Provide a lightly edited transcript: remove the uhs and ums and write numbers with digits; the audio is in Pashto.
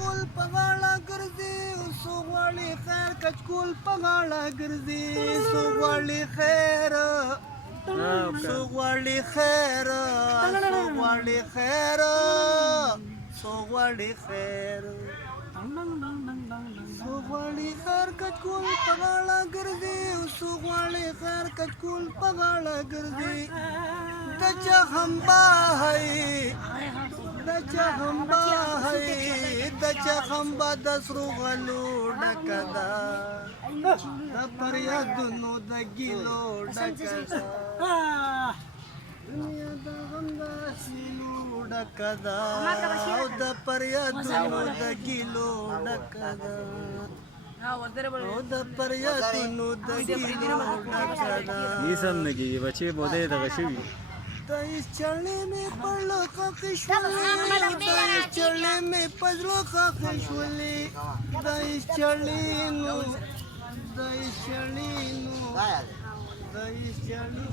کچکول په غاړه ګرځي څو غواړي خیر کچکول په غاړه ګرځي څو غواړي خیر څو غواړي خیر څو غواړي خیر څو غواړي خیر څو غواړي خیر کچکول په غاړه ګرځي څو غواړي خیر کچکول په غاړه ګرځي د چا خمبا هی د چا خمبا هی د چا خمبا د سرو غلو ډکه ده د فریادونو د ګیلو ډکه ده دنیا د غم د سیلو ډکه ده او د فریادونو د ګیلو ډکه ده او د فریادونو د ګیلو ډکه ده ये सब नहीं की बच्चे बोले तो कैसे भी دایس چړې مې پړلو خاخې شولې دایس چړې مې پزلو خاخې شولې دایس چړې نو دایس چړې نو دایس چړې